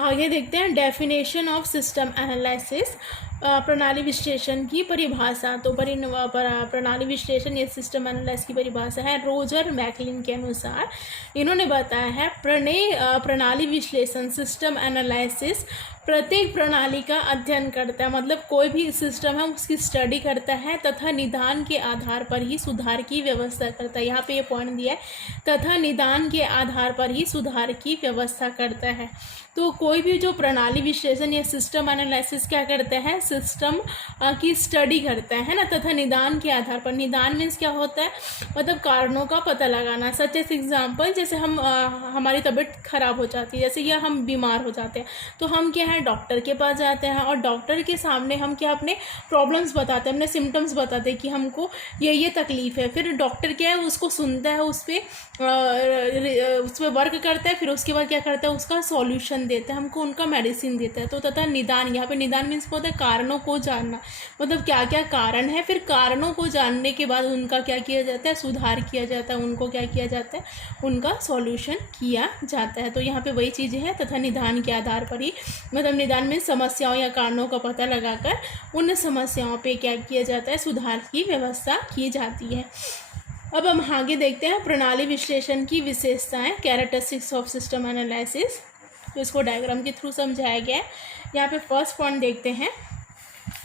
आगे देखते हैं डेफिनेशन ऑफ सिस्टम एनालिसिस, प्रणाली विश्लेषण की परिभाषा। तो प्रणाली विश्लेषण या सिस्टम एनालिसिस की परिभाषा है रोजर मैकलिन के अनुसार। इन्होंने बताया है प्रणाली विश्लेषण सिस्टम एनालिसिस प्रत्येक प्रणाली का अध्ययन करता है, मतलब कोई भी सिस्टम है उसकी स्टडी करता है तथा निदान के आधार पर ही सुधार की व्यवस्था करता है। यहाँ पे ये पॉइंट दिया है, तथा निदान के आधार पर ही सुधार की व्यवस्था करता है। तो कोई भी जो प्रणाली विश्लेषण या सिस्टम एनालिसिस क्या करता है, सिस्टम की स्टडी करता है ना, तथा निदान के आधार पर। निदान मीन्स क्या होता है, मतलब कारणों का पता लगाना। सच एस एग्जाम्पल, जैसे हमारी तबीयत खराब हो जाती है, जैसे या हम बीमार हो जाते हैं, तो हम क्या है डॉक्टर के पास जाते हैं और डॉक्टर के सामने हम क्या अपने प्रॉब्लम्स बताते हैं, अपने सिम्टम्स बताते हैं कि हमको ये तकलीफ है। फिर डॉक्टर क्या है उसको सुनता है, उस पर वर्क करता है, फिर उसके बाद क्या करता है उसका सॉल्यूशन देता है, हमको उनका मेडिसिन देता है। तो तथा निदान, यहाँ पे निदान मीन्स होता है कारणों को जानना, मतलब क्या क्या कारण है, फिर कारणों को जानने के बाद उनका क्या किया जाता है, सुधार किया जाता है, उनको क्या किया जाता है, उनका सॉल्यूशन किया जाता है। तो यहाँ पे वही चीज़ें हैं, तथा निदान के आधार पर ही, मतलब निदान में समस्याओं या कारणों का पता लगाकर उन समस्याओं पे क्या किया जाता है, सुधार की व्यवस्था की जाती है। अब हम आगे देखते हैं प्रणाली विश्लेषण की विशेषताएं, कैरेक्टरिस्टिक्स ऑफ सिस्टम एनालिसिस। तो इसको डायग्राम के थ्रू समझाया गया है। यहाँ पे फर्स्ट पॉइंट देखते हैं,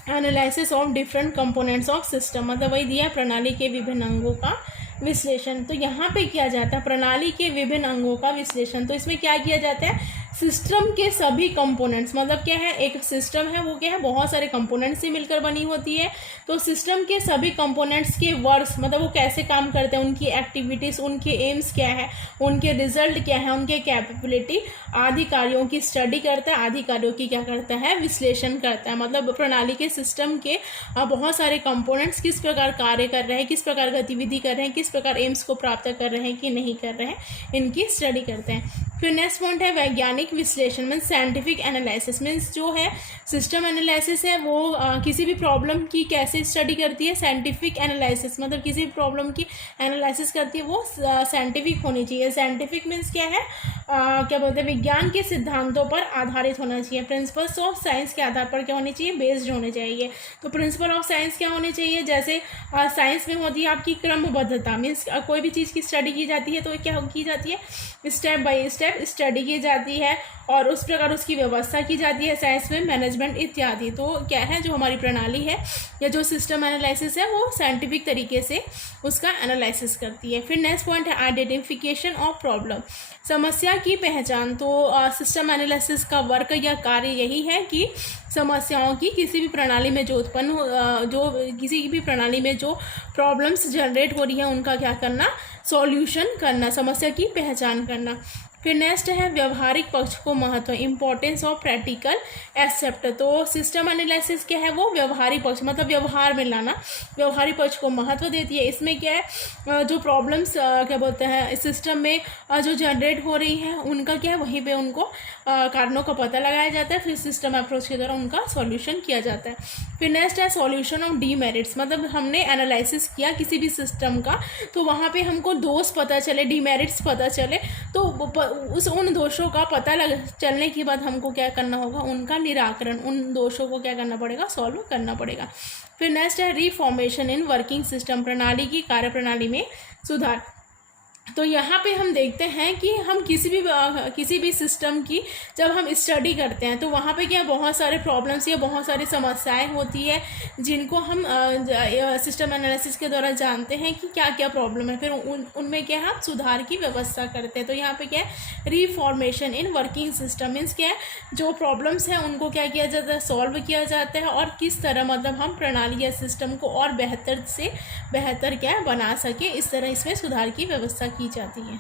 analysis of different components of system, मतलब वही दिया प्रणाली के विभिन्न अंगों का विश्लेषण। तो यहाँ पे किया जाता है प्रणाली के विभिन्न अंगों का विश्लेषण। तो इसमें क्या किया जाता है, सिस्टम के सभी कंपोनेंट्स, मतलब क्या है, एक सिस्टम है वो क्या है बहुत सारे कंपोनेंट्स से मिलकर बनी होती है। तो सिस्टम के सभी कंपोनेंट्स के वर्क्स, मतलब वो कैसे काम करते हैं, उनकी एक्टिविटीज़, उनके एम्स क्या है, उनके रिजल्ट क्या है, उनके कैपेबिलिटी आदि कार्यों की स्टडी करता है, आदि कार्यों की क्या करता है, विश्लेषण करता है। मतलब प्रणाली के सिस्टम के बहुत सारे कंपोनेंट्स किस प्रकार कार्य कर रहे हैं, किस प्रकार गतिविधि कर रहे हैं, किस प्रकार एम्स को प्राप्त कर रहे हैं कि नहीं कर रहे हैं, इनकी स्टडी करते हैं। फिर नेक्स्ट पॉइंट है वैज्ञानिक विश्लेषण, मीन्स साइंटिफिक एनालिसिस। मीन्स जो है सिस्टम एनालिसिस है वो किसी भी प्रॉब्लम की कैसे स्टडी करती है, साइंटिफिक एनालिसिस, मतलब किसी भी प्रॉब्लम की एनालिसिस करती है वो साइंटिफिक होनी चाहिए। साइंटिफिक मीन्स क्या है, क्या बोलते हैं, विज्ञान के सिद्धांतों पर आधारित होना चाहिए। प्रिंसिपल्स ऑफ साइंस के आधार पर क्या होनी चाहिए, बेस्ड होने चाहिए। तो प्रिंसिपल ऑफ साइंस क्या होने चाहिए, जैसे साइंस में होती है आपकी क्रमबद्धता, मीन्स कोई भी चीज़ की स्टडी की जाती है तो क्या की जाती है, स्टेप बाय स्टेप स्टडी की जाती है और उस प्रकार उसकी व्यवस्था की जाती है। साइंस में मैनेजमेंट इत्यादि। तो क्या है, जो हमारी प्रणाली है या जो सिस्टम एनालिसिस है वो साइंटिफिक तरीके से उसका एनालिसिस करती है। फिर नेक्स्ट पॉइंट है आइडेंटिफिकेशन ऑफ प्रॉब्लम, समस्या की पहचान। तो सिस्टम एनालिसिस का वर्क या कार्य यही है कि समस्याओं की किसी भी प्रणाली में जो किसी भी प्रणाली में जो प्रॉब्लम्स जनरेट हो रही है उनका क्या करना, सॉल्यूशन करना, समस्या की पहचान करना। फिर नेक्स्ट है व्यवहारिक पक्ष को महत्व, इम्पोर्टेंस ऑफ प्रैक्टिकल एक्सेप्ट। तो सिस्टम एनालिसिस क्या है, वो व्यवहारिक पक्ष, मतलब व्यवहार में लाना, व्यवहारिक पक्ष को महत्व देती है। इसमें क्या है, जो प्रॉब्लम्स क्या बोलते हैं सिस्टम में जो जनरेट हो रही है उनका क्या है, वहीं पे उनको कारणों का पता लगाया जाता है, फिर सिस्टम अप्रोच के द्वारा उनका सॉल्यूशन किया जाता है। फिर नेक्स्ट है सॉल्यूशन ऑफ डीमेरिट्स, मतलब हमने एनालिसिस किया किसी भी सिस्टम का, तो वहाँ पे हमको दोष पता चले, डीमेरिट्स पता चले, तो उन दोषों का पता चलने के बाद हमको क्या करना होगा, उनका निराकरण, उन दोषों को क्या करना पड़ेगा, सॉल्व करना पड़ेगा। फिर नेक्स्ट है रिफॉर्मेशन इन वर्किंग सिस्टम, प्रणाली की कार्यप्रणाली में सुधार। तो यहाँ पे हम देखते हैं कि हम किसी भी सिस्टम की जब हम स्टडी करते हैं तो वहाँ पे क्या बहुत सारे प्रॉब्लम्स या बहुत सारी समस्याएं होती है जिनको हम सिस्टम एनालिसिस के द्वारा जानते हैं कि क्या क्या प्रॉब्लम है, फिर उनमें क्या है हम सुधार की व्यवस्था करते हैं। तो यहाँ पे क्या है reformation in working system, means क्या है जो प्रॉब्लम्स हैं उनको क्या किया जाता है, सॉल्व किया जाता है, और किस तरह मतलब हम प्रणाली या सिस्टम को और बेहतर से बेहतर क्या बना सके, इस तरह इसमें सुधार की व्यवस्था की जाती है।